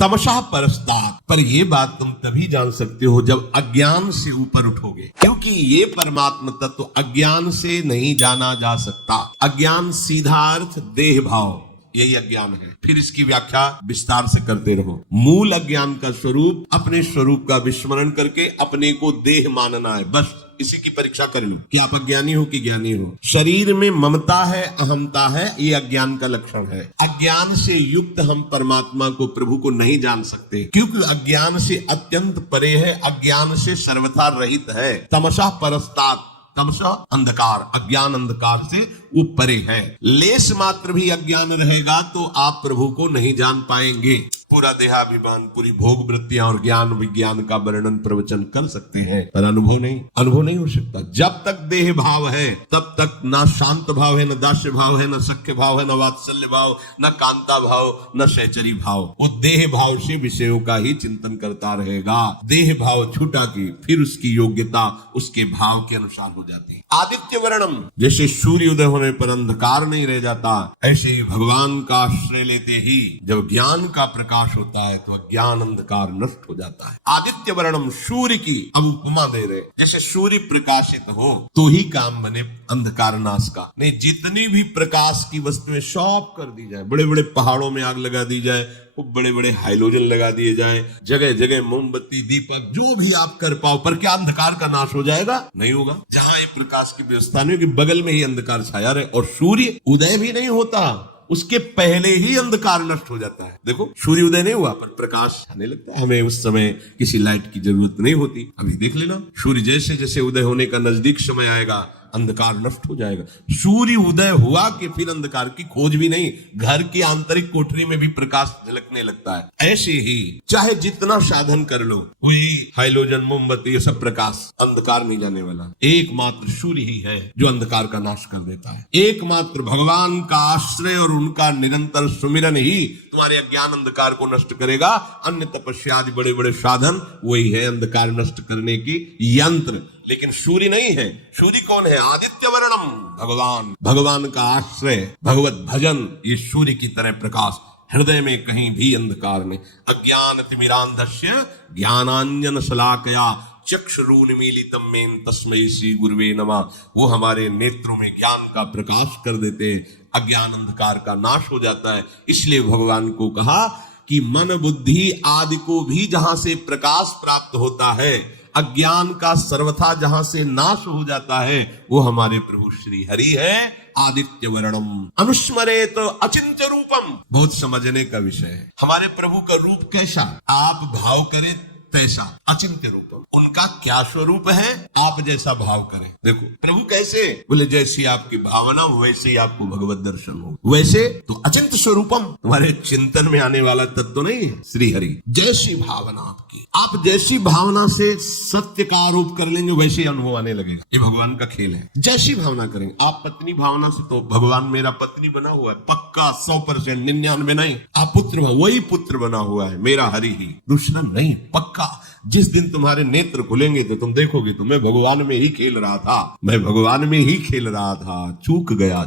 तमसा परस्तात्। पर ये बात तुम तभी जान सकते हो जब अज्ञान से ऊपर उठोगे, क्योंकि ये परमात्म तत्व अज्ञान से नहीं जाना जा सकता। अज्ञान सीधा अर्थ देह भाव, यही अज्ञान है। फिर इसकी व्याख्या विस्तार से करते रहो। मूल अज्ञान का स्वरूप अपने स्वरूप का विस्मरण करके अपने को देह मानना है, बस इसी की परीक्षा करनी कि आप अज्ञानी हो कि ज्ञानी हो। शरीर में ममता है, अहंता है, ये अज्ञान का लक्षण है। अज्ञान से युक्त हम परमात्मा को, प्रभु को नहीं जान सकते, क्योंकि अज्ञान से अत्यंत परे है, अज्ञान से सर्वथा रहित है। तमसा परस्तात्, तमसा अंधकार, अज्ञान अंधकार से वो परे है। लेस मात्र भी अज्ञान रहेगा तो आप प्रभु को नहीं जान पाएंगे। पूरा देहाभिमान, पूरी भोग वृत्तियां और ज्ञान विज्ञान का वर्णन प्रवचन कर सकते हैं, पर अनुभव नहीं हो सकता। जब तक देह भाव है तब तक ना शांत भाव है, न दास्य भाव है, न सख्य भाव है, न वात्सल्य भाव, न कांता भाव, न सहचरी भाव। वो देह भाव से विषयों का ही चिंतन करता रहेगा। देह भाव छूटा की फिर उसकी योग्यता उसके भाव के अनुसार हो जाती है। आदित्य वर्णम, जैसे सूर्य उदय होने पर अंधकार नहीं रह जाता, ऐसे ही भगवान का आश्रय लेते ही जब ज्ञान का प्रकाश होता है तो अज्ञान अंधकार नष्ट हो जाता है। आदित्य वर्णम, सूर्य की अब उपमा दे रहे, जैसे सूर्य प्रकाशित हो तो ही काम बने अंधकार नाश का। नहीं, जितनी भी प्रकाश की वस्तुएं सब कर दी जाए, बड़े बड़े पहाड़ों में आग लगा दी जाए, बड़े बड़े हाइलोजन लगा दिए जाए, जगह जगह मोमबत्ती दीपक जो भी आप कर पाओ, पर क्या अंधकार का नाश हो जाएगा? नहीं होगा। जहां ये प्रकाश की व्यवस्था नहीं होगी, बगल में ही अंधकार छाया रहे। और सूर्य उदय भी नहीं होता, उसके पहले ही अंधकार नष्ट हो जाता है। देखो, सूर्य उदय नहीं हुआ पर प्रकाश आने लगता है। हमें उस समय किसी लाइट की जरूरत नहीं होती। अभी देख लेना, सूर्य जैसे जैसे उदय होने का नजदीक समय आएगा, अंधकार नष्ट हो जाएगा। सूर्य उदय हुआ कि फिर अंधकार की खोज भी नहीं, घर की आंतरिक कोठरी में भी प्रकाश झलकने लगता है। ऐसे ही चाहे जितना साधन कर लो, वही हाइलोजन मोमबत्ती ये सब प्रकाश, अंधकार नहीं जाने वाला। एकमात्र सूर्य ही है जो अंधकार का नाश कर देता है। एकमात्र भगवान का आश्रय और उनका निरंतर सुमिरन ही तुम्हारे अज्ञान अंधकार को नष्ट करेगा। अन्य तपस्या आदि बड़े बड़े साधन वही है अंधकार नष्ट करने की यंत्र, लेकिन सूर्य नहीं है। सूर्य कौन है? आदित्य वर्णम, भगवान। भगवान का आश्रय, भगवत भजन, ये सूर्य की तरह प्रकाश। हृदय में कहीं भी अंधकार नहीं। अज्ञान तिमिरांधस्य ज्ञानांजन शलाकया चक्षुरुन्मीलितं मेन तस्मै श्री गुरुवे नमः। वो हमारे नेत्रों में ज्ञान का प्रकाश कर देते, अज्ञान अंधकार का नाश हो जाता है। इसलिए भगवान को कहा कि मन बुद्धि आदि को भी जहां से प्रकाश प्राप्त होता है, अज्ञान का सर्वथा जहां से नाश हो जाता है, वो हमारे प्रभु श्री हरि है। आदित्य वर्णम अनुस्मरेत अचिंत्य रूपम, बहुत समझने का विषय है। हमारे प्रभु का रूप कैसा? आप भाव करें तैसा, अचिंत्य रूपम। उनका क्या स्वरूप है? आप जैसा भाव करें। देखो प्रभु कैसे, बोले जैसी आपकी भावना वैसे ही आपको भगवत दर्शन हो। वैसे तो अचिंत्य स्वरूपम, तुम्हारे चिंतन में आने वाला तत्व नहीं है श्री हरि। जैसी भावना आपकी, आप जैसी भावना से सत्य का आरोप कर लेंगे वैसे अनुभव आने लगेगा। ये भगवान का खेल है। जैसी भावना करेंगे आप, पत्नी भावना से तो भगवान मेरा पत्नी बना हुआ है पक्का 100%, 99 नहीं। आप पुत्र, वही पुत्र बना हुआ है मेरा हरि ही, दूसरा नहीं, पक्का। जिस दिन तुम्हारे नेत्र खुलेंगे तो तुम देखोगे तो मैं भगवान में ही खेल रहा था, मैं भगवान में ही खेल रहा था, चूक गया।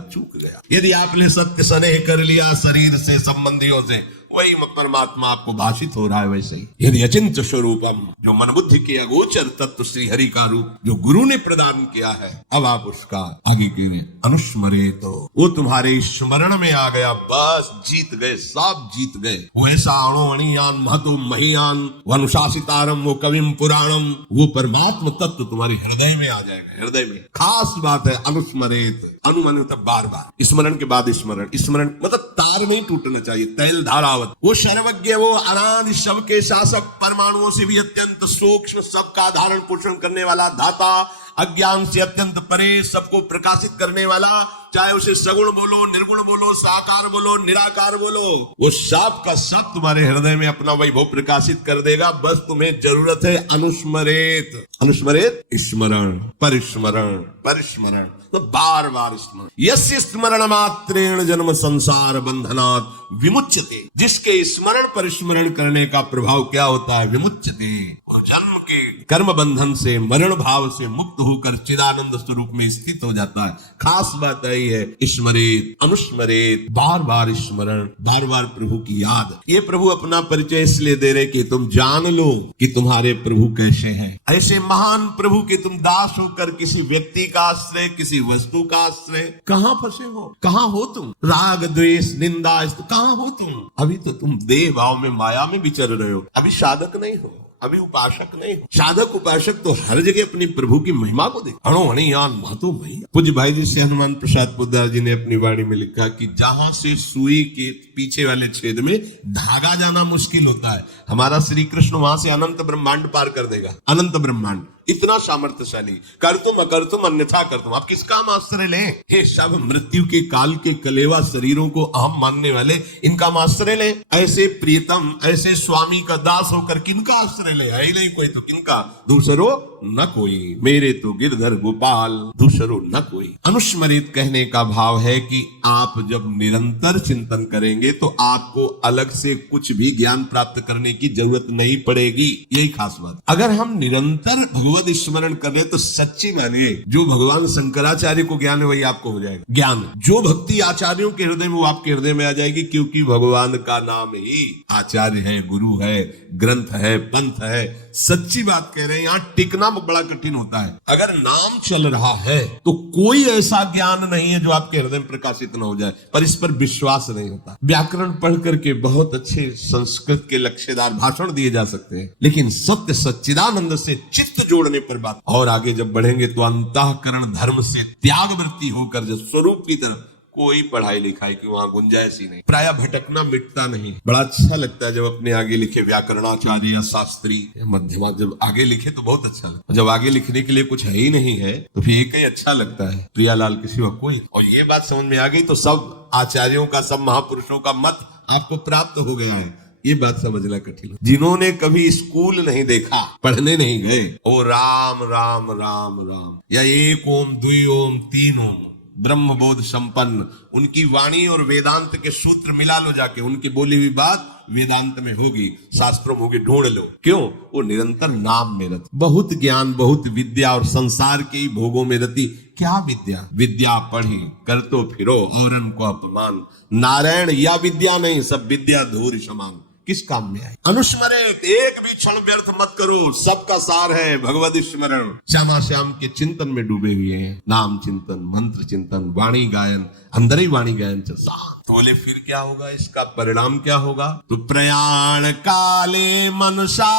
यदि आपने सत्य स्नेह कर लिया शरीर से, संबंधियों से, वही परमात्मा आपको भाषित हो रहा है। वैसे ही यदि अचिंत्य स्वरूपम, जो मन बुद्धि के अगोचर तत्व श्री हरि का रूप जो गुरु ने प्रदान किया है, अब आप उसका आगे के अनुस्मरे, तो वो तुम्हारे स्मरण में आ गया, बस जीत गए, सब जीत गए। वो ऐसा अणोअणियान महतो महियान वो अनुशासितारम वो कविम पुराणम, वो परमात्म तत्व तुम्हारे हृदय में आ जाएगा। हृदय में खास बात है अनुस्मरेत, अनुमान मतलब बार बार, स्मरण के बाद स्मरण। स्मरण मतलब तार नहीं टूटना चाहिए, तैल धारावत। वो सर्वज्ञ, वो अनादि, सबके शासक, परमाणुओं से भी अत्यंत सूक्ष्म, सबका धारण पोषण करने वाला दाता, अज्ञान से अत्यंत परे, सबको प्रकाशित करने वाला, चाहे उसे सगुण बोलो, निर्गुण बोलो, साकार बोलो, निराकार बोलो, वो सब का सब तुम्हारे हृदय में अपना वैभव प्रकाशित कर देगा। बस तुम्हें जरूरत है अनुस्मरेत। अनुस्मरेत स्मरण, परिस्मरण, परिस्मरण, तो बार बार स्मरण। यस्य स्मरण मात्रेण जन्म संसार बंधनात् विमुच्यते, जिसके स्मरण परिस्मरण करने का प्रभाव क्या होता है? विमुच्यते, जन्म के कर्म बंधन से, मरण भाव से मुक्त होकर चिदानंद स्वरूप में स्थित हो जाता है। खास बात यही है, स्मरेत अनुस्मरेत, बार बार स्मरण, बार बार प्रभु की याद। ये प्रभु अपना परिचय इसलिए दे रहे कि तुम जान लो कि तुम्हारे प्रभु कैसे हैं। ऐसे महान प्रभु के तुम दास होकर किसी व्यक्ति का आश्रय, किसी वस्तु का आश्रय, कहां फंसे हो, कहां हो तुम? राग द्वेष निंदा कहां हो तुम? अभी तो तुम देह भाव में, माया में विचर रहे हो, अभी साधक नहीं हो, अभी उपासक नहीं हो। साधक उपासक तो हर जगह अपनी प्रभु की महिमा को देख। अणो अणियान महतो मैया। पूज्य भाई जी से हनुमान प्रसाद पोद्दार जी ने अपनी वाणी में लिखा कि जहां से सुई के पीछे वाले छेद में धागा जाना मुश्किल होता है, हमारा श्री कृष्ण वहां से अनंत ब्रह्मांड पार कर देगा। अनंत ब्रह्मांड इतना सामर्थ्यशाली। कर तुम अकर तुम अन्यथा कर तुम। आप किसका हम आश्रय लें? हे सब मृत्यु के काल के कलेवा शरीरों को अहम मानने वाले, इनका हम आश्रय लें? ऐसे प्रियतम, ऐसे स्वामी का दास होकर किनका आश्रय ले? है ही नहीं कोई तो किनका? दूसरो न कोई, मेरे तो गिरधर गोपाल, दूसरो न कोई। अनुस्मरित कहने का भाव है कि आप जब निरंतर चिंतन करेंगे तो आपको अलग से कुछ भी ज्ञान प्राप्त करने की जरूरत नहीं पड़ेगी। यही खास बात। अगर हम निरंतर भगवत स्मरण कर रहे तो सच्ची मानिए, जो भगवान शंकराचार्य को ज्ञान है वही आपको हो जाएगा। ज्ञान जो भक्ति आचार्यों के हृदय में, वो आपके हृदय में आ जाएगी, क्योंकि भगवान का नाम ही आचार्य है, गुरु है, ग्रंथ है, पंथ है। सच्ची बात कह रहे हैं, यहाँ टिकना बड़ा कठिन होता है। अगर नाम चल रहा है तो कोई ऐसा ज्ञान नहीं है जो आपके हृदय में प्रकाशित न हो जाए, पर इस पर विश्वास नहीं होता। व्याकरण पढ़ करके बहुत अच्छे संस्कृत के लक्ष्यदार भाषण दिए जा सकते हैं, लेकिन सत्य सच्चिदानंद से चित्त जोड़ने पर बात। और आगे जब बढ़ेंगे तो अंतःकरण धर्म से त्याग वृत्ति होकर जो स्वरूप की तरफ, कोई पढ़ाई लिखाई की वहां गुंजाइश ही नहीं। प्राय भटकना मिटता नहीं। बड़ा अच्छा लगता है जब अपने आगे लिखे व्याकरणाचार्य या शास्त्री या मध्यमा जब आगे लिखे तो बहुत अच्छा लगता है। जब आगे लिखने के लिए कुछ है ही नहीं है तो फिर एक ही अच्छा लगता है, प्रियालाल के सिवा कोई। और ये बात समझ में आ गई तो सब आचार्यों का, सब महापुरुषों का मत आपको प्राप्त हो गया है। ये बात समझना कठिन है। जिन्होंने कभी स्कूल नहीं देखा, पढ़ने नहीं गए, ओ राम राम राम राम या एक ओम द्वि ओम तीन ओम ब्रह्म बोध संपन्न, उनकी वाणी और वेदांत के सूत्र मिला लो जाके, उनकी बोली हुई बात वेदांत में होगी, शास्त्रों में होगी, ढूंढ लो। क्यों? वो निरंतर नाम में रत। बहुत ज्ञान, बहुत विद्या और संसार के भोगों में रति। क्या विद्या? विद्या पढ़ी कर तो फिरो औरन को अपमान। नारायण या विद्या नहीं, सब विद्या धूर समान। किस काम में आए? अनुस्मरित, एक भी क्षण व्यर्थ मत करो। सबका सार है भगवत स्मरण। श्यामा श्याम के चिंतन में डूबे हुए हैं। नाम चिंतन, मंत्र चिंतन, वाणी गायन, अंदर ही वाणी गायन चलता। तो बोले फिर क्या होगा? इसका परिणाम क्या होगा? तो प्रयाण काले मनसा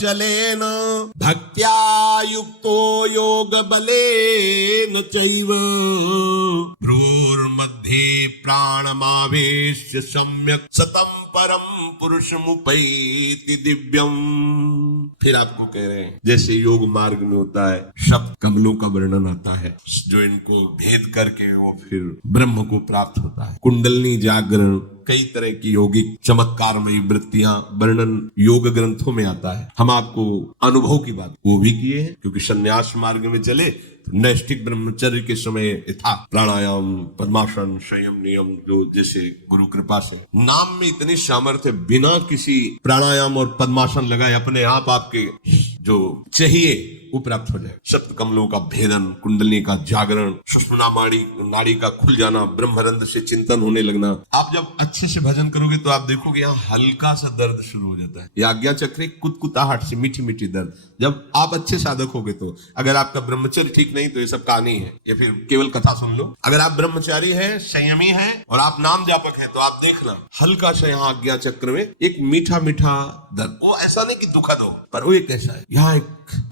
चलेन भक्त्या युक्तो योग बलेन चैव भ्रूर्मध्ये प्राणमावेश्य सम्यक सतम परम पुरुषमुपैति दिव्यम। फिर आपको कह रहे हैं जैसे योग मार्ग में होता है, शब्द कमलों का वर्णन आता है, जो इनको भेद करके वो फिर ब्रह्म को प्राप्त होता है। कुंडलनी जागरण, कई तरह की योगिक चमत्कारमयी वृत्तियां वर्णन योग ग्रंथों में आता है। हम आपको अनुभव की बात वो भी किए हैं, क्योंकि संन्यास मार्ग में चले तो नैष्ठिक ब्रह्मचर्य के समय था प्राणायाम, पद्मासन, संयम, नियम, जो जैसे गुरु कृपा से नाम में इतनी सामर्थ्य, बिना किसी प्राणायाम और पद्मासन लगाए अपने आप आपके जो चाहिए वो प्राप्त हो जाए। सप्त कमलों का भेदन, कुंडली का जागरण, सुषुम्ना नाड़ी का खुल जाना, ब्रह्मरंध्र से चिंतन होने लगना। आप जब अच्छे से भजन करोगे तो आप देखोगे यहाँ हल्का सा दर्द शुरू हो जाता है। ये आज्ञा चक्र कुतकुताहट से मीठी मीठी दर्द। जब आप अच्छे साधक होगे तो, अगर आपका ब्रह्मचर्य ठीक नहीं तो ये सब कहानी है, या फिर केवल कथा सुन लो। अगर आप ब्रह्मचारी है, संयमी है और आप नाम जापक है तो आप देखना हल्का सा यहाँ आज्ञा चक्र में एक मीठा मीठा दर्द। वो ऐसा नहीं कि दुखद हो, पर वो एक ऐसा है, यहाँ एक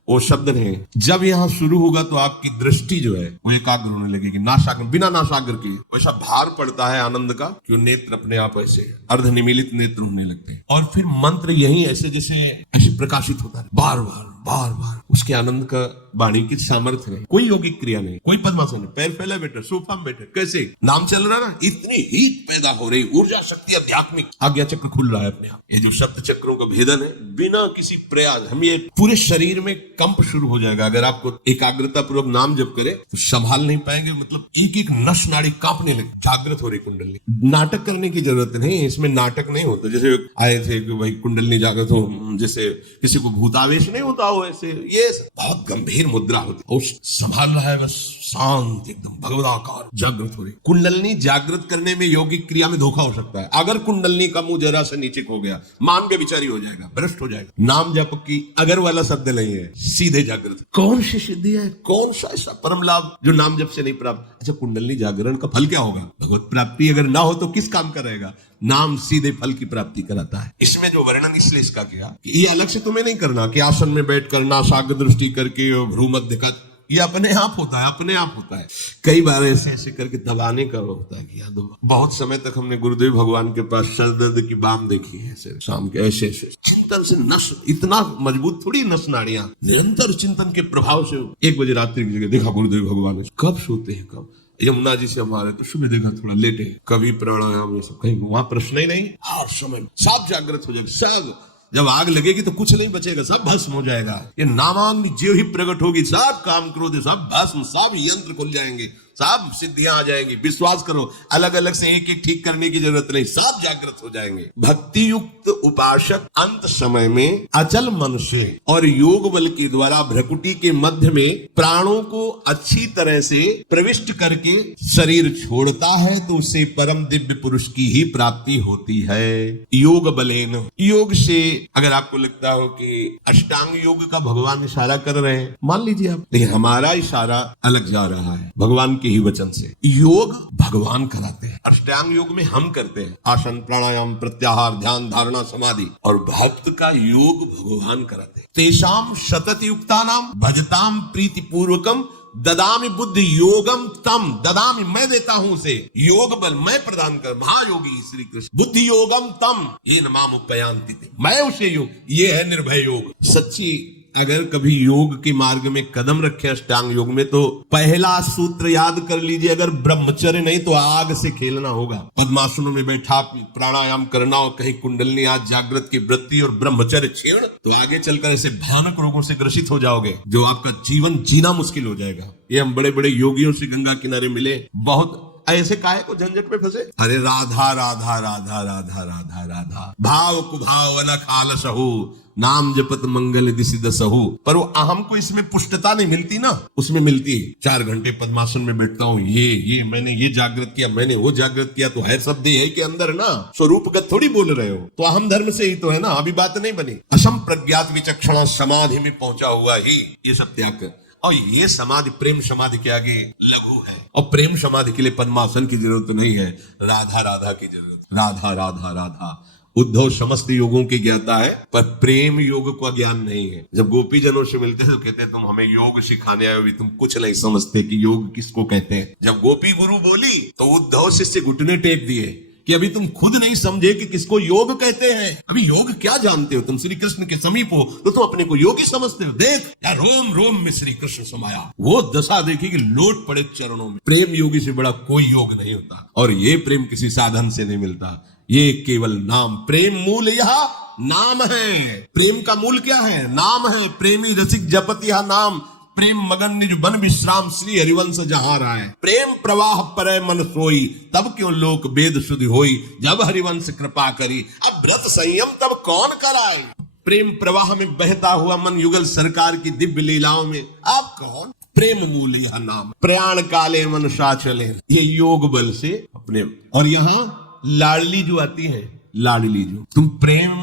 वो शब्द नहीं। जब यहाँ शुरू होगा तो आपकी दृष्टि जो है वो एकाग्र होने लगेगी, नासाग्र, बिना नासाग्र के वैसा भार पड़ता है आनंद का कि नेत्र अपने आप ऐसे अर्ध निमीलित नेत्र होने लगते हैं। और फिर मंत्र यही ऐसे जैसे प्रकाशित होता है बार बार बार बार, उसके आनंद का वाणी की सामर्थ्य नहीं, कोई यौगिक क्रिया नहीं, कोई पद्मासन नहीं, पैर फैला बैठे, सोफा में बैठे, कैसे नाम चल रहा ना, इतनी हीट पैदा हो रही, ऊर्जा शक्ति आध्यात्मिक, आज्ञा चक्र खुल रहा है अपने आप। ये जो शब्द चक्रों का भेदन है, बिना किसी प्रयास हम ये पूरे शरीर में कंप शुरू हो जाएगा। अगर आपको एकाग्रता पूर्वक नाम जप करे तो संभाल नहीं पाएंगे, मतलब एक एक नस नाड़ी कांपने लगे, जागृत हो रही कुंडली। नाटक करने की जरूरत नहीं, इसमें नाटक नहीं होता। जैसे आए थे कि भाई कुंडली जागृत हो, जैसे किसी को भूतावेश नहीं होता हो, ऐसे ये बहुत गंभीर मुद्रा होती है, और संभाल रहा है बस शांत एकदम भगवदाकार जागृत हो रही। कुंडलनी जागृत करने में यौगिक क्रिया में धोखा हो सकता है। अगर कुंडलनी का मुंह जरा सा नीचे हो गया, मान के विचारी हो जाएगा, भ्रष्ट हो जाएगा। नाम जप की अगर वाला शब्द नहीं है, सीधे जागृत। कौन सी सिद्धि है, कौन सा ऐसा परम लाभ जो नाम जप से नहीं प्राप्त? अच्छा, कुंडलनी जागरण का फल क्या होगा? भगवत प्राप्ति अगर ना हो तो किस काम का रहेगा? नाम सीधे फल की प्राप्ति कराता है। इसमें जो वर्णन इसलिए इसका किया कि ये अलग से तुम्हें नहीं करना कि आसन में बैठ करना, साग्र दृष्टि करके भ्रू मध्य का, ये अपने आप होता है, अपने आप होता है। कई बार ऐसे ऐसे करके दबाने का होता है कि याद हो, बहुत समय तक हमने गुरुदेव भगवान के पास सर दर्द की बाम देखी है, ऐसे शाम के ऐसे ऐसे चिंतन से नस, इतना मजबूत थोड़ी नस नाड़ियां, निरंतर चिंतन के प्रभाव से 1 बजे रात्रि की जगह देखा गुरुदेव भगवान कब सोते हैं, कब यमुना जी से हमारे तो सुबह देखा थोड़ा लेटे, कभी प्राणायाम ये सब, कहीं वहां प्रश्न ही नहीं, हर समय सब जागृत हो जाएगा। सब जब आग लगेगी तो कुछ नहीं बचेगा, सब भस्म हो जाएगा। ये नामांग जो ही प्रकट होगी, सब काम क्रोध सब भस्म, सब यंत्र खुल जाएंगे, सब सिद्धियां आ जाएंगी। विश्वास करो, अलग अलग से एक एक ठीक करने की जरूरत नहीं, सब जागृत हो जाएंगे। भक्ति युक्त उपासक अंत समय में अचल मन से और योग बल के द्वारा भ्रकुटी के मध्य में प्राणों को अच्छी तरह से प्रविष्ट करके शरीर छोड़ता है, तो उसे परम दिव्य पुरुष की ही प्राप्ति होती है। योग बलेन, योग से अगर आपको लगता हो कि अष्टांग योग का भगवान इशारा कर रहे हैं, मान लीजिए आप, लेकिन हमारा इशारा अलग जा रहा है भगवान के ही वचन से। योग भगवान कराते हैं, अष्टांग योग में हम करते हैं, आसन प्राणायाम प्रत्याहार ध्यान धारणा समाधि, और भक्त का योग भगवान कराते हैं। तेषाम सतत युक्तानाम भजताम प्रीति पूर्वकम ददामि बुद्धि योगम तम, ददामि मैं देता हूं उसे, योग बल मैं प्रदान कर, महायोगी श्री कृष्ण, बुद्धि योगम तम ये नमाम उपयांति, मैं उसे योग, ये है निर्भय योग। सच्ची अगर कभी योग के मार्ग में कदम रखे अष्टांग योग में, तो पहला सूत्र याद कर लीजिए, अगर ब्रह्मचर्य नहीं तो आग से खेलना होगा। पद्मासनों में बैठा प्राणायाम करना और कहीं कुंडलनी आज जागृत की वृत्ति और ब्रह्मचर्य छेड़, तो आगे चलकर ऐसे भयानक रोगों से ग्रसित हो जाओगे, जो आपका जीवन जीना मुश्किल हो जाएगा। ये हम बड़े बड़े योगियों से गंगा किनारे मिले, बहुत ऐसे काहे को झंझट में फंसे। अरे राधा राधा राधा राधा राधा राधा, भाव कुभाव अलख आलसहु, नाम जपत मंगल दिशि दसहु। पर वो अहम को इसमें पुष्टता नहीं मिलती ना, उसमें मिलती है 4 घंटे पद्मासन में बैठता हूँ, ये मैंने ये जागृत किया, मैंने वो जागृत किया, तो है सब देह के अंदर ना, स्वरूपगत थोड़ी बोल रहे हो, तो अहम धर्म से ही तो है ना, अभी बात नहीं बनी। असम प्रज्ञात विचक्षणा समाधि में पहुंचा हुआ ही ये सब त्याग कर, और ये समाधि प्रेम समाधि के आगे लघु है, और प्रेम समाधि के लिए पद्मासन की जरूरत नहीं है, राधा राधा की जरूरत, राधा राधा राधा। उद्धव समस्त योगों की ज्ञाता है, पर प्रेम योग को ज्ञान नहीं है। जब गोपी जनों से मिलते हैं तो कहते हैं तुम हमें योग सिखाने आए हो, भी तुम कुछ नहीं समझते कि योग किसको कहते हैं। जब गोपी गुरु बोली तो उद्धव शिष्य घुटने टेक दिए कि अभी तुम खुद नहीं समझे कि किसको योग कहते हैं, अभी योग क्या जानते हो, तुम श्री कृष्ण के समीप हो तो तुम अपने को योगी समझते हो। देख या रोम रोम में श्री कृष्ण समाया, वो दशा देखी कि लोट पड़े चरणों में। प्रेम योगी से बड़ा कोई योग नहीं होता, और ये प्रेम किसी साधन से नहीं मिलता, ये केवल नाम। प्रेम मूल यह नाम है, प्रेम का मूल क्या है, नाम है। प्रेमी रसिक जपत यह नाम, प्रेम मगन निज बन विश्राम, श्री हरिवंश जहाँ रहा है। प्रेम प्रवाह परै मन सोई, तब क्यों लोक वेद शुद्धि होई, जब हरिवंश कृपा करी, अब व्रत संयम तब कौन कराए। प्रेम प्रवाह में बहता हुआ मन युगल सरकार की दिव्य लीलाओं में आप कौन। प्रेम मूल यह नाम, प्रयाण काले मन साचले, ये योग बल से अपने। और यहाँ लाडली जो आती है, लाडली जो, तुम प्रेम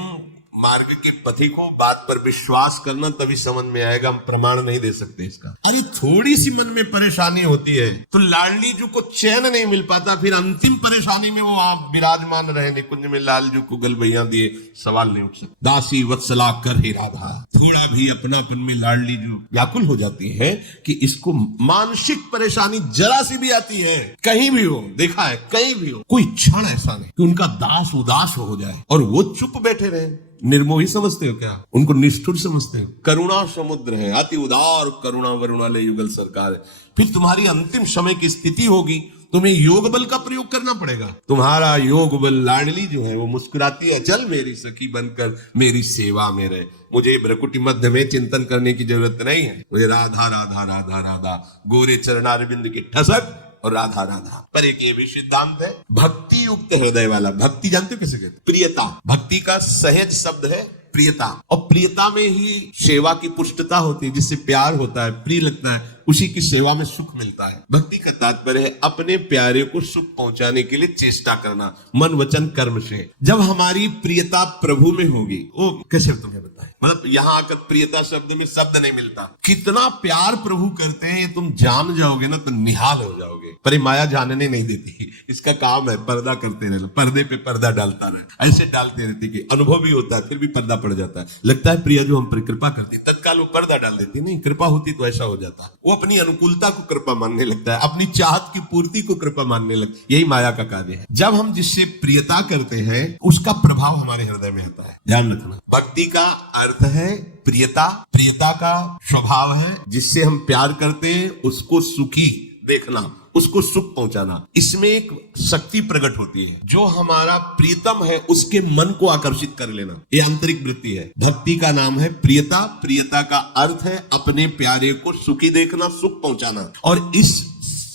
मार्ग के पथिक हो, बात पर विश्वास करना तभी समझ में आएगा, हम प्रमाण नहीं दे सकते इसका। अरे थोड़ी सी मन में परेशानी होती है तो लाडली जी को चैन नहीं मिल पाता, फिर अंतिम परेशानी में वो आप विराजमान रहे निकुंज में, लालजू को गलबैया दिए, सवाल नहीं उठ सकता। दासी वत्सला कर ही राधा, थोड़ा भी अपनापन में लाडली जो व्याकुल हो जाती है कि इसको मानसिक परेशानी जरा सी भी आती है, कहीं भी हो, देखा है कहीं भी हो, कोई क्षण ऐसा नहीं कि उनका दास उदास हो जाए और वो चुप बैठे रहे। निर्मोही समझते हो क्या? उनको निष्ठुर समझते हो? करुणा समुद्र है, अति उदार करुणा वरुणालय युगल सरकार है। फिर तुम्हारी अंतिम समय की स्थिति होगी, तुम्हें योग बल का प्रयोग करना पड़ेगा। तुम्हारा योग बल लाडली जो है वो मुस्कुराती है, चल मेरी सखी बनकर मेरी सेवा में रहे, मुझे भ्रकुटी मध्य में चिंतन करने की जरूरत नहीं है, मुझे राधा राधा राधा राधा गोरे चरणारविंद की ठसक और राधा राधा। पर एक ये भी सिद्धांत है, भक्ति युक्त हृदय वाला, भक्ति जानते हो कैसे कहते? प्रियता। भक्ति का सहज शब्द है प्रियता, और प्रियता में ही सेवा की पुष्टता होती है, जिससे प्यार होता है, प्रिय लगता है, उसी की सेवा में सुख मिलता है। भक्ति का तात्पर्य है अपने प्यारे को सुख पहुंचाने के लिए चेष्टा करना, मन वचन कर्म से। जब हमारी प्रियता प्रभु में होगी, वो कैसे तुम्हें बताएं, मतलब यहाँ आकर प्रियता शब्द में शब्द नहीं मिलता। कितना प्यार प्रभु करते हैं ये तुम जान जाओगे ना तो निहाल हो जाओगे। पर ये माया जानने नहीं देती, इसका काम है पर्दा करते रहना, पर्दे पे पर्दा डालता रहे, ऐसे डालते रहते कि अनुभव भी होता है, फिर भी पर्दा पड़ जाता है। लगता है प्रिया जो हम पर कृपा करती, तत्काल वो पर्दा डाल देती, नहीं कृपा होती तो ऐसा हो जाता। वो अपनी अनुकूलता को कृपा मानने लगता है, अपनी चाहत की पूर्ति को कृपा मानने लगता है। यही माया का कार्य है। जब हम जिससे प्रियता करते हैं उसका प्रभाव हमारे हृदय में आता है, ध्यान रखना। भक्ति का अर्थ है प्रियता, प्रियता का स्वभाव है जिससे हम प्यार करते हैं उसको सुखी देखना, उसको सुख पहुंचाना। इसमें एक शक्ति प्रकट होती है, जो हमारा प्रियतम है उसके मन को आकर्षित कर लेना, ये आंतरिक वृत्ति है। भक्ति का नाम है प्रियता, प्रियता का अर्थ है अपने प्यारे को सुखी देखना, सुख पहुंचाना। और इस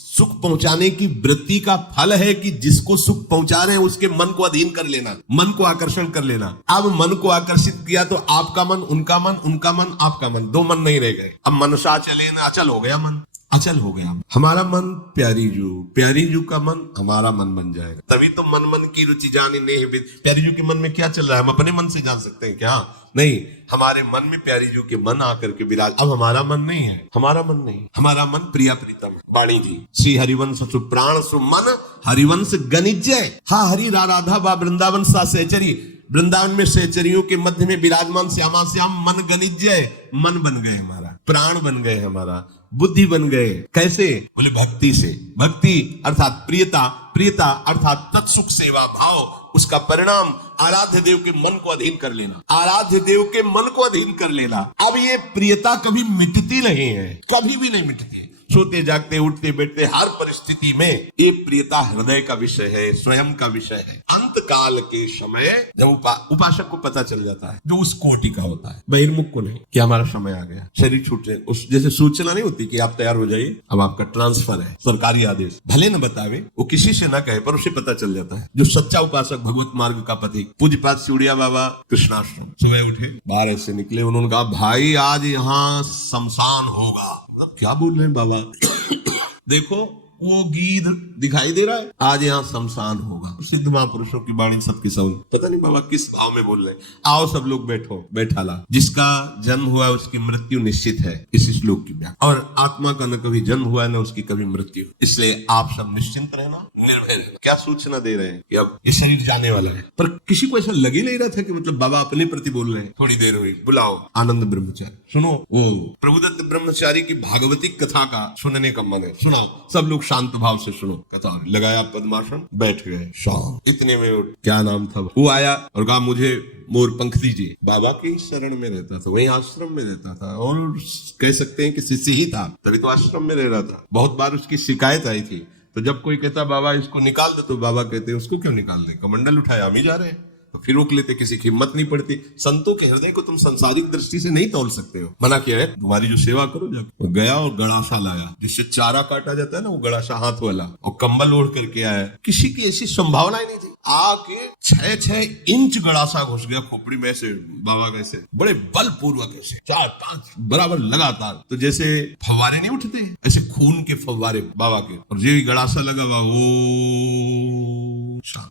सुख पहुंचाने की वृत्ति का फल है कि जिसको सुख पहुंचा रहे हैं उसके मन को अधीन कर लेना, मन को आकर्षण कर लेना। अब मन को आकर्षित किया तो आपका मन, उनका मन, उनका मन, आपका मन, दो मन नहीं रह गए। अब मनसा चले ना, अचल हो गया मन, अचल हो गया। हमारा मन प्यारी जू का मन हमारा मन बन जाएगा। तभी तो मन मन की रुचि जाने नहीं। प्यारी जू के मन में क्या चल रहा है हम अपने मन से जान सकते हैं क्या? नहीं, हमारे मन में प्यारी जू के मन आकर के विराज। अब हमारा मन नहीं है, हमारा मन प्रिया प्रीतम है। वाणी थी श्री हरिवंश सुप्राण सुमन हरिवंश गनिजय। हाँ, हरि राधा बा वृंदावन सा सहचरी, वृंदावन में सहचरियों के मध्य में विराजमान श्यामा श्याम मन गनिजय। मन बन गए हमारा, प्राण बन गए हमारा, बुद्धि बन गए। कैसे? बोले भक्ति से। भक्ति अर्थात प्रियता, प्रियता अर्थात तत्सुख सेवा भाव, उसका परिणाम आराध्य देव के मन को अधीन कर लेना, आराध्य देव के मन को अधीन कर लेना। अब ये प्रियता कभी मिटती नहीं है, कभी भी नहीं मिटती। सोते जागते उठते बैठते हर परिस्थिति में ये प्रियता हृदय का विषय है, स्वयं का विषय है। अंत काल के समय जब उपासक को पता चल जाता है, जो उस कोटि का होता है, बहिर्मुख को नहीं, कि हमारा समय आ गया, शरीर छूटे, उस जैसे सूचना नहीं होती कि आप तैयार हो जाइए, अब आपका ट्रांसफर है, सरकारी आदेश, भले न बतावे, वो किसी से न कहे पर उसे पता चल जाता है। जो सच्चा उपासक, भगवत मार्ग का पति, पूज्यपाद सिउड़िया बाबा कृष्णाश्रम, सुबह उठे, बाहर से निकले, उन्होंने कहा भाई आज यहाँ शमशान होगा। क्या बोल रहे हैं बाबा? देखो वो गीध दिखाई दे रहा है, आज यहाँ शमशान होगा। सिद्ध महापुरुषों की वाणी सबकी सब, पता नहीं बाबा किस भाव में बोल रहे हैं। आओ सब लोग बैठो, बैठाला। जिसका जन्म हुआ उसकी मृत्यु निश्चित है, इस श्लोक की व्याख्या। और आत्मा का न कभी जन्म हुआ न उसकी कभी मृत्यु, इसलिए आप सब निश्चिंत रहना, निर्भय रहना। क्या सूचना दे रहे हैं कि अब ये शरीर जाने वाला है। पर किसी को ऐसा लग ही नहीं रहा था कि मतलब बाबा अपने प्रति बोल रहे हैं। थोड़ी देर हुई, बुलाओ आनंद ब्रह्मचारी, सुनो वो प्रभुदत्त ब्रह्मचारी की भागवती कथा का सुनने का मन है, सुनाओ। सब लोग शांत भाव से सुनो कथा। लगाया पद्मासन, बैठ गए, शांत। इतने में क्या नाम था वो आया और कहा मुझे मोर पंख दीजिए। बाबा के शरण में रहता था, वही आश्रम में रहता था, और कह सकते हैं कि शिष्य ही था, तभी तो आश्रम में रह रहा था। बहुत बार उसकी शिकायत आई थी, तो जब कोई कहता बाबा इसको निकाल दो, तो बाबा कहते उसको क्यों निकाल दे, कमंडल उठाया, हम ही जा रहे हैं। तो फिर रोक लेते, किसी की हिम्मत नहीं पड़ती। संतों के हृदय को तुम सांसारिक दृष्टि से नहीं तोल सकते हो। मना किया है, तुम्हारी जो सेवा करो। जब वो गया और गड़ासा लाया, जिससे चारा काटा जाता है ना, वो गड़ासा हाथ वाला, और कंबल ओढ़ करके आया। किसी की ऐसी संभावना ही नहीं थी। आके 6 इंच गड़ासा घुस गया खोपड़ी में, ऐसे बाबा कैसे बड़े बल पूर्वक, ऐसे 4-5 बराबर लगातार, तो जैसे फव्वारे नहीं उठते, ऐसे खून के फव्वारे बाबा के, और ये गड़ासा लगा वो।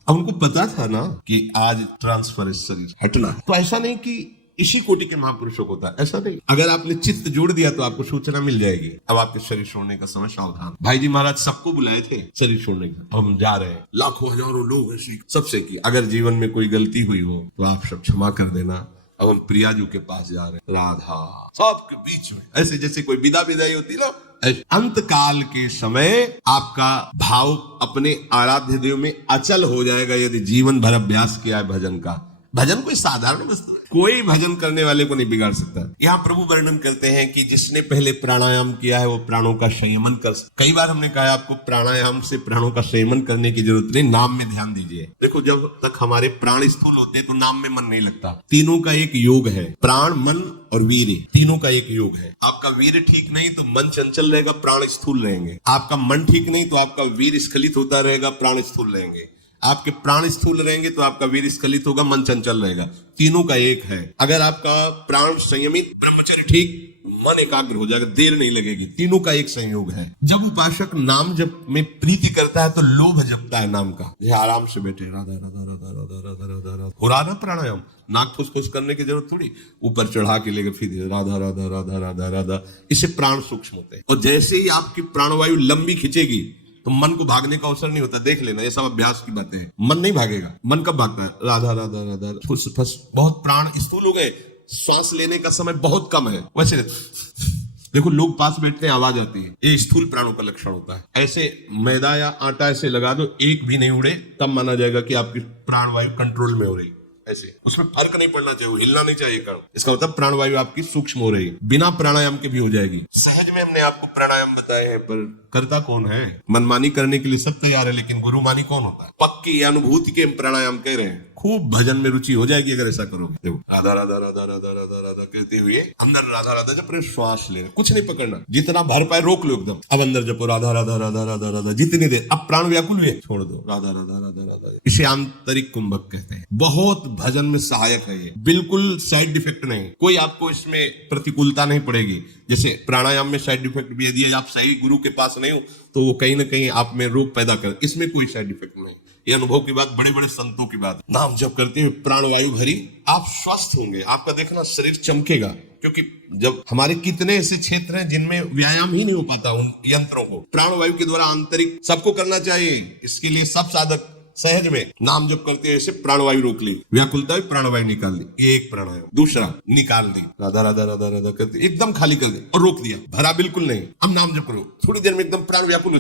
अब उनको पता था ना कि आज ट्रांसफर शरीर हटना है। तो ऐसा नहीं कि इसी कोटि के महापुरुषों को होता है, ऐसा नहीं। अगर आपने चित्त जोड़ दिया तो आपको सूचना मिल जाएगी, अब आपके शरीर छोड़ने का समय, सावधान। भाई जी महाराज सबको बुलाए थे शरीर छोड़ने का, हम जा रहे हैं। लाखों हजारों लोग ऐसे सबसे की। अगर जीवन में कोई गलती हुई हो तो आप सब क्षमा कर देना। अब हम प्रियाजू के पास जा रहे हैं, राधा सबके बीच में, ऐसे जैसे कोई विदाई होती ना। अंत काल के समय आपका भाव अपने आराध्य देव में अचल हो जाएगा, यदि जीवन भर अभ्यास किया है भजन का। भजन कोई साधारण वस्तु है। कोई भजन करने वाले को नहीं बिगाड़ सकता। यहाँ प्रभु वर्णन करते हैं कि जिसने पहले प्राणायाम किया है वो प्राणों का संयमन कर सकता। कई बार हमने कहा आपको प्राणायाम से प्राणों का संयमन करने की जरूरत नहीं, नाम में ध्यान दीजिए। देखो जब तक हमारे प्राण स्थूल होते हैं तो नाम में मन नहीं लगता। तीनों का एक योग है, प्राण, मन और वीर्य, तीनों का एक योग है। आपका वीर्य ठीक नहीं तो मन चंचल रहेगा, प्राण स्थूल रहेंगे। आपका मन ठीक नहीं तो आपका वीर्य स्खलित होता रहेगा, प्राण स्थूल रहेंगे। आपके प्राण स्थूल रहेंगे तो आपका वीर्य स्खलित होगा, मन चंचल रहेगा। तीनों का एक है। अगर आपका प्राण संयमित, ब्रह्मचर्य ठीक, मन एकाग्र हो जाएगा, देर नहीं लगेगी। तीनों का एक संयोग है। जब उपासक नाम जप में प्रीति करता है तो लोभ जपता है नाम का। ये आराम से बैठे राधा राधा राधा राधा राधा राधा राधा, हो रहा ना प्राणायाम, नाक फुस फुस करने की जरूरत थोड़ी, ऊपर चढ़ा के लेकर फिर राधा राधा राधा राधा राधा। इससे प्राण सूक्ष्म होते हैं। और जैसे ही आपकी प्राणवायु लंबी खिंचेगी तो मन को भागने का अवसर नहीं होता। देख लेना, ये सब अभ्यास की बातें हैं। मन नहीं भागेगा। मन कब भागता है? राधा राधा राधा फुस फुस। बहुत प्राण स्थूल हो गए, श्वास लेने का समय बहुत कम है। वैसे देखो लोग पास बैठते हैं, आवाज आती है, ये स्थूल प्राणों का लक्षण होता है। ऐसे मैदा या आटा ऐसे लगा दो, एक भी नहीं उड़े, तब माना जाएगा कि आपकी प्राणवायु कंट्रोल में हो रही। ऐसे उसमें फर्क नहीं पड़ना चाहिए, हिलना नहीं चाहिए कण। इसका मतलब प्राणवायु आपकी सूक्ष्म हो रही है। बिना प्राणायाम के भी हो जाएगी। सहज में हमने आपको प्राणायाम बताए हैं, पर करता कौन है? मनमानी करने के लिए सब तैयार है, लेकिन गुरुमानी कौन होता है? पक्की अनुभूति के प्राणायाम कह रहे हैं। खूब भजन में रुचि हो जाएगी अगर ऐसा करोगे। देखो राधा राधा राधा राधा राधा राधा कहते हुए अंदर राधा राधा जब श्वास ले, कुछ नहीं पकड़ना, जितना भर पाए रोक लो एकदम। अब अंदर जपो राधा राधा राधा राधा राधा, जितनी देर। अब प्राण व्याकुल हुए, छोड़ दो, राधा राधा राधा राधा। इसे आंतरिक कुंभक कहते हैं। बहुत भजन में सहायक है ये, बिल्कुल साइड इफेक्ट नहीं, कोई आपको इसमें प्रतिकूलता नहीं पड़ेगी। जैसे प्राणायाम में साइड इफेक्ट भी यदि आप सही गुरु के पास नहीं हो तो वो कहीं ना कहीं आप में रोग पैदा कर, इसमें कोई साइड इफेक्ट नहीं। ये अनुभव की बात, बड़े बड़े संतों की बात। नाम जप करते हुए प्राणवायु भरी, आप स्वस्थ होंगे। आपका देखना शरीर चमकेगा, क्योंकि जब हमारे कितने ऐसे क्षेत्र हैं जिनमें व्यायाम ही नहीं हो पाता उन यंत्रों को। प्राणवायु के द्वारा आंतरिक सबको करना चाहिए। इसके लिए सब साधक सहज में नाम जप करते हैं, ऐसे प्राणवायु रोक ली, व्याकुलता में प्राणवायु निकाल दी, एक प्राणायाम। दूसरा निकाल दी, राधा राधा राधा राधा करते एकदम खाली कर दे और रोक दिया, भरा बिल्कुल नहीं। अब नाम जप करो, थोड़ी देर में एकदम प्राण व्याकुल,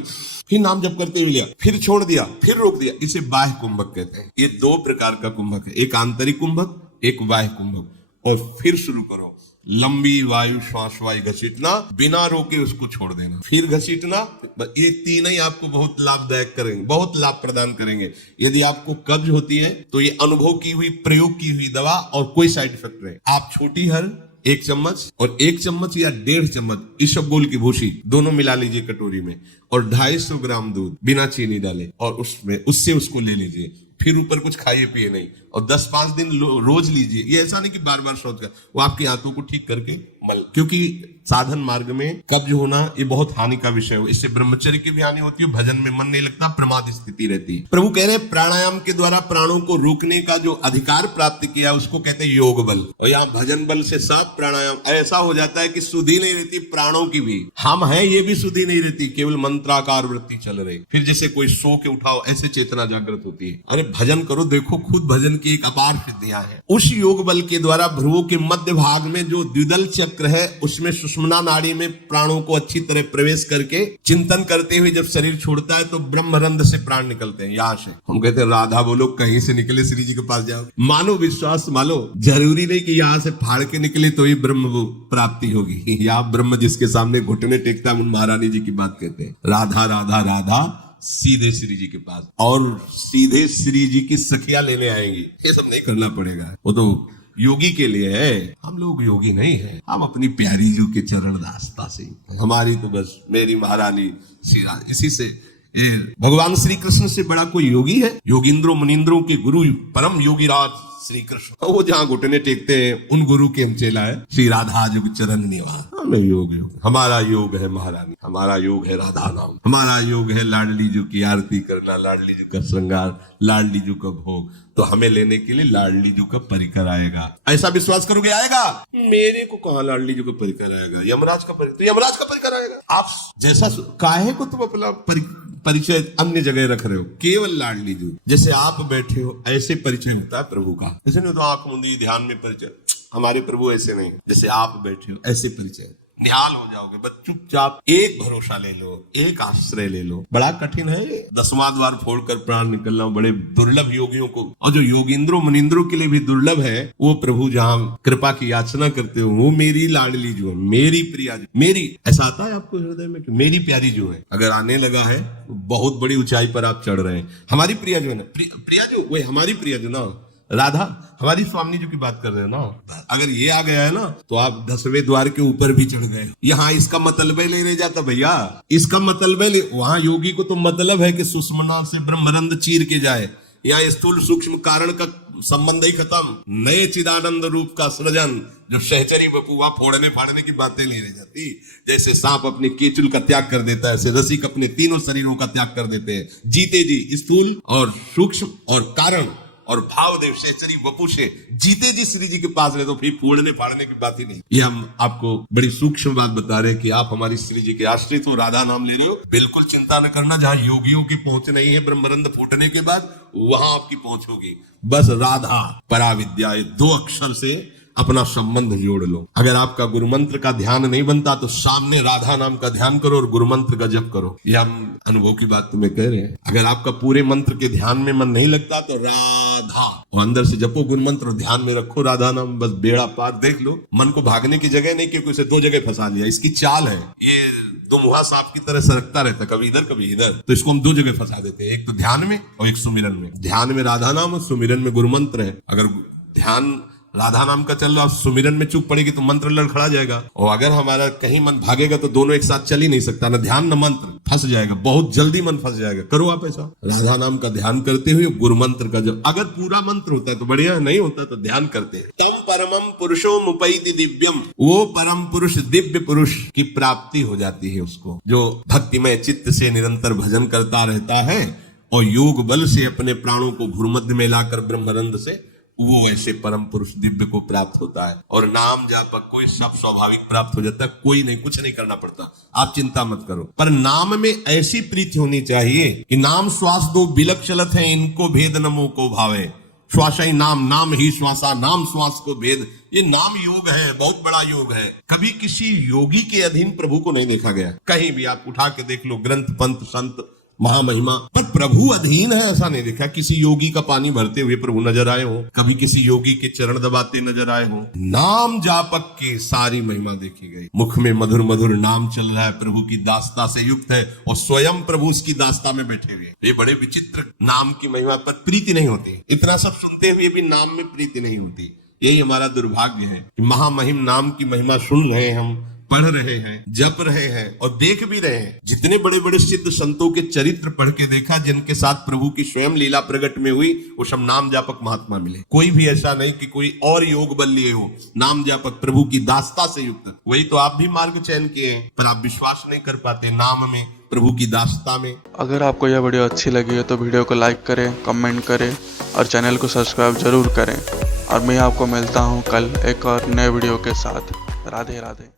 फिर नाम जप करते हुए लिया, फिर छोड़ दिया, फिर रोक दिया। इसे बाह्य कुंभक कहते हैं। ये दो प्रकार का कुंभक है, एक आंतरिक कुंभक, एक बाह्य कुंभक। और फिर शुरू करो, लंबी वायु श्वास वायु घसीटना, बिना रोके उसको छोड़ देना, फिर घसीटना। ये तीन ही आपको बहुत लाभदायक करेंगे, बहुत लाभ प्रदान करेंगे। यदि आपको कब्ज होती है तो ये अनुभव की हुई, प्रयोग की हुई दवा और कोई साइड इफेक्ट नहीं। आप छोटी हर 1 चम्मच और 1 चम्मच या 1.5 चम्मच इसबगोल की भूसी दोनों मिला लीजिए कटोरी में, और 250 ग्राम दूध बिना चीनी डाले, और उससे उसको ले लीजिए। फिर ऊपर कुछ खाइए पिए नहीं, और 10-5 दिन रोज लीजिए। ये ऐसा नहीं कि बार बार सोच कर, वो आपकी आंतों को ठीक करके मल, क्योंकि साधन मार्ग में कब्ज होना ये बहुत हानि का विषय है। इससे ब्रह्मचर्य की भी हानि होती है, भजन में मन नहीं लगता, प्रमाद स्थिति रहती है। प्रभु कह रहे हैं प्राणायाम के द्वारा प्राणों को रोकने का जो अधिकार प्राप्त किया उसको कहते हैं योग बल। और यहाँ भजन बल से साथ प्राणायाम ऐसा हो जाता है कि सुधि नहीं रहती प्राणों की भी। हम हैं ये भी सुधि नहीं रहती, केवल मंत्राकार वृत्ति चल रही। फिर जैसे कोई सो के उठाओ ऐसे चेतना जागृत होती है। अरे भजन करो, देखो खुद भजन की एक अपार सिद्धियां हैं। उस योग बल के द्वारा भ्रुवों के मध्य भाग में जो द्विदल चक्र है उसमें सुषुम्ना नाड़ी में प्राणों को अच्छी तरह प्रवेश करके चिंतन करते हुए जब शरीर छोड़ता है तो ब्रह्मरंध्र से प्राण निकलते हैं। यहाँ से हम कहते हैं राधा बोलो, कहीं से निकले श्री जी के पास जाओ। मानो विश्वास मानो, जरूरी नहीं कि यहाँ से फाड़ के निकले तो ही ब्रह्म प्राप्ति होगी। यहाँ ब्रह्म जिसके सामने घुटने टेकता है, महारानी जी की बात कहते हैं। राधा राधा राधा सीधे श्री जी के पास, और सीधे श्री जी की सखिया लेने आएंगी। ये सब नहीं करना पड़ेगा, वो तो योगी के लिए है। हम लोग योगी नहीं है, हम अपनी प्यारी जी के चरण दास्ता से, हमारी तो बस मेरी महारानी श्री राज। इसी से ये भगवान श्री कृष्ण से बड़ा कोई योगी है? योगिंद्रों मुनिंद्रों के गुरु परम योगी राज श्री कृष्ण, वो जहाँ घुटने टेकते हैं उन गुरु के हम चेला है। श्री राधा जो चरण निवास, हमें योग हमारा योग है महारानी, हमारा योग है राधा नाम, हमारा योग है लाडली जी की आरती करना, लाडली जी का श्रृंगार, लाडली जी का भोग। तो हमें लेने के लिए लाडली जी का परिकर आएगा। ऐसा विश्वास करोगे आएगा? मेरे को कहाँ लाडली जी का परिकर आएगा? यमराज का परिकर, यमराज का परिकर आएगा। आप जैसा काहे को तुम अपना परिचय अन्य जगह रख रहे हो? केवल लाडली जी जैसे आप बैठे हो ऐसे परिचय होता है प्रभु का। ऐसे नहीं तो आंख मुंदी ध्यान में परिचय, हमारे प्रभु ऐसे नहीं, जैसे आप बैठे हो ऐसे परिचय। निहाल हो जाओगे। बस चुपचाप एक भरोसा ले लो, एक आश्रय ले लो। बड़ा कठिन है 10वां द्वार फोड़कर प्राण निकलना, बड़े दुर्लभ योगियों को, और जो योगिंद्रों मुनिंद्रों के लिए भी दुर्लभ है, वो प्रभु जहां कृपा की याचना करते हो, वो मेरी लाडली जो है, मेरी प्रिया जो, मेरी, ऐसा आता है आपको हृदय में कि मेरी प्यारी जो है, अगर आने लगा है तो बहुत बड़ी ऊंचाई पर आप चढ़ रहे हैं। हमारी प्रिया जो है ना, प्रिया जो वही हमारी प्रिया जो ना, राधा हमारी स्वामी जी की बात कर रहे हो ना, अगर ये आ गया है ना तो आप 10वें द्वार के ऊपर भी चढ़ गए। यहाँ इसका मतलब ले रह जाता भैया, इसका मतलब वहां योगी को तो मतलब है कि सुषमना से ब्रह्मरंध चीर के जाए। यहाँ स्थूल सूक्ष्म कारण का संबंध ही खत्म, नए चिदानंद रूप का सृजन, जो सहचरी बपुआ फोड़ने फाड़ने की बातें नहीं रह जाती। जैसे सांप अपने केचुल का त्याग कर देता है, ऐसे रसिक अपने तीनों शरीरों का त्याग कर देते हैं। जीते जी स्थूल और सूक्ष्म और कारण और भाव देव सहचरी वपु से जीते जी श्री जी के पास रहे, तो फिर फोड़ने फाड़ने की बात ही नहीं। ये हम आपको बड़ी सूक्ष्म बात बता रहे हैं कि आप हमारी श्री जी के आश्रित हो, राधा नाम ले रहे हो, बिल्कुल चिंता न करना। जहां योगियों की पहुंच नहीं है ब्रह्मरंध फूटने के बाद, वहां आपकी पहुंच होगी। बस राधा पराविद्या, 2 अक्षर से अपना संबंध जोड़ लो। अगर आपका गुरु मंत्र का ध्यान नहीं बनता तो सामने राधा नाम का ध्यान करो और गुरु मंत्र का जप करो। ये हम अनुभव की बात तुम्हें कह रहे हैं। अगर आपका पूरे मंत्र के ध्यान में मन नहीं लगता तो राधा और अंदर से जपो गुरु मंत्र और ध्यान में रखो राधा नाम, बस बेड़ा पार। देख लो मन को भागने की जगह नहीं, क्योंकि उसे 2 जगह फंसा लिया। इसकी चाल है, ये 2 मुहा सांप की तरह सरकता रहता, कभी इधर कभी इधर, तो इसको हम 2 जगह फंसा देते हैं, एक तो ध्यान में और एक सुमिरन में। ध्यान में राधा नाम और सुमिरन में गुरु मंत्र है। अगर ध्यान राधा नाम का चल रहा, सुमिरन में चूक पड़ेगी तो मंत्र लड़खड़ा जाएगा, और अगर हमारा कहीं मन भागेगा तो दोनों एक साथ चल ही नहीं सकता, ना ध्यान न मंत्र, फंस जाएगा, बहुत जल्दी मन फंस जाएगा। करो आप ऐसा, राधा नाम का ध्यान करते हुए गुरु मंत्र का जब, अगर पूरा मंत्र होता है तो बढ़िया, नहीं होता तो ध्यान करते हैं। तम परमम पुरुषो मुपैति दिव्यम, वो परम पुरुष दिव्य पुरुष की प्राप्ति हो जाती है उसको, जो भक्तिमय चित्त से निरंतर भजन करता रहता है और योग बल से अपने प्राणों को भूमध्य में लाकर ब्रह्मरंध से, वो ऐसे परम पुरुष दिव्य को प्राप्त होता है। और नाम जापक कोई सब स्वाभाविक प्राप्त हो जाता है, कोई नहीं, कुछ नहीं करना पड़ता, आप चिंता मत करो। पर नाम में ऐसी प्रीति होनी चाहिए कि नाम श्वास 2 बिलक चलत है, इनको भेद नमो को भावे। श्वास ही नाम, नाम ही श्वासा, नाम श्वास को भेद। ये नाम योग है, बहुत बड़ा योग है। कभी किसी योगी के अधीन प्रभु को नहीं देखा गया, कहीं भी आप उठा के देख लो, ग्रंथ पंथ संत महामहिमा, पर प्रभु अधीन है ऐसा नहीं देखा। किसी योगी का पानी भरते हुए प्रभु नजर आए हो, कभी किसी योगी के चरण दबाते नजर आए हो। नाम जापक की सारी महिमा देखी गई। मुख में मधुर मधुर नाम चल रहा है, प्रभु की दास्ता से युक्त है और स्वयं प्रभु उसकी दास्ता में बैठे हुए। ये बड़े विचित्र नाम की महिमा पर प्रीति नहीं होती। इतना सब सुनते हुए भी नाम में प्रीति नहीं होती। यही हमारा दुर्भाग्य है कि महामहिम नाम की महिमा सुन रहे हैं, हम पढ़ रहे हैं, जप रहे हैं और देख भी रहे हैं। जितने बड़े बड़े सिद्ध संतों के चरित्र पढ़ के देखा, जिनके साथ प्रभु की स्वयं लीला प्रकट में हुई, वो सब नाम जापक महात्मा मिले। कोई भी ऐसा नहीं कि कोई और योग बल लिए हो, नाम जापक प्रभु की दास्ता से युक्त। वही तो आप भी मार्ग चयन किए हैं, पर आप विश्वास नहीं कर पाते नाम में, प्रभु की दास्ता में। अगर आपको यह वीडियो अच्छी लगी है तो वीडियो को लाइक करें, कमेंट करें और चैनल को सब्सक्राइब जरूर करें। और मैं आपको मिलता हूँ कल एक और नए वीडियो के साथ। राधे राधे।